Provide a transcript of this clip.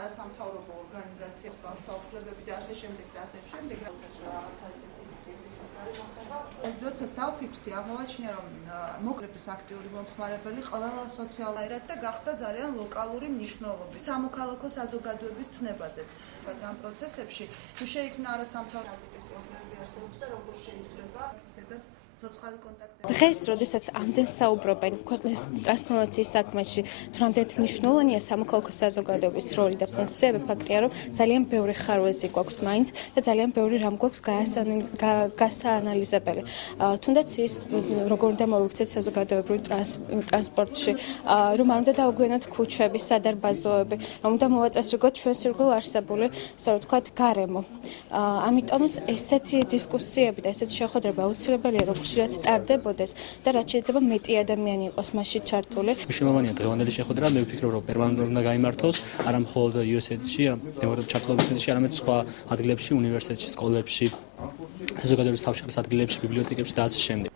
არასამთავრობო ორგანიზაციებს ბავშვთაუფლებები და ასე შემდეგ და ასე შემდეგ რაღაცა ესეთი როდესაც დავფიქრდი, აღმოვაჩინე, რომ მოკლების აქტიური მომხმარებელი ყველა სოციალურად და გახდა ძალიან ლოკალური მნიშვნელობის. სამოქალაქო საზოგადოების ცნებაზეც. ამ პროცესებში თუ შეიქმნა არასამთავრობო პრობლემები არსებობს და როგორ შეიძლება სადაც ცოცხალი კონტაქტები. დღეს, როდესაც ამდენ საუბრობენ ქვეყნის ტრანსფორმაციის საქმეში, თუ რამდენად მნიშვნელოვანია სამოქალაქო საზოგადოების როლი და ფუნქციები, ფაქტია, რომ ძალიან ბევრი ხარვეზი გვაქვს მაინც და ძალიან ბევრი რამ გვაქვს გასაანალიზებელი. თუნდაც ის როგორ უნდა მოვიქცეთ საზოგადოებრივ ტრანსპორტში, რომ არ უნდა დავგვიანოთ ქუჩები, სადარბაზოები, რომ უნდა მოვაწესრიგოთ ჩვენს ირგვლივ არსებული, ასე ვთქვათ, გარემო. ამიტომაც ესეთი დისკუსიები და ესეთი შეხვედრები აუცილებელია, რომ ხშირად ტარდებოდეს და რაც შეიძლება მეტი ადამიანი იყოს მასში ჩართული. მნიშვნელოვანია დღევანდელი შეხვედრა, მე ვფიქრობ, რომ პერმანენტულად უნდა გაიმართოს, არა მხოლოდ USAID-ში, დემოკრატიულ ჩართულობის ცენტრში, არამედ სხვა ადგილებში, უნივერსიტეტში, სკოლებში, საზოგადოების თავშეყრის ადგილებში, ბიბლიოთეკებში და ასე შემდეგ.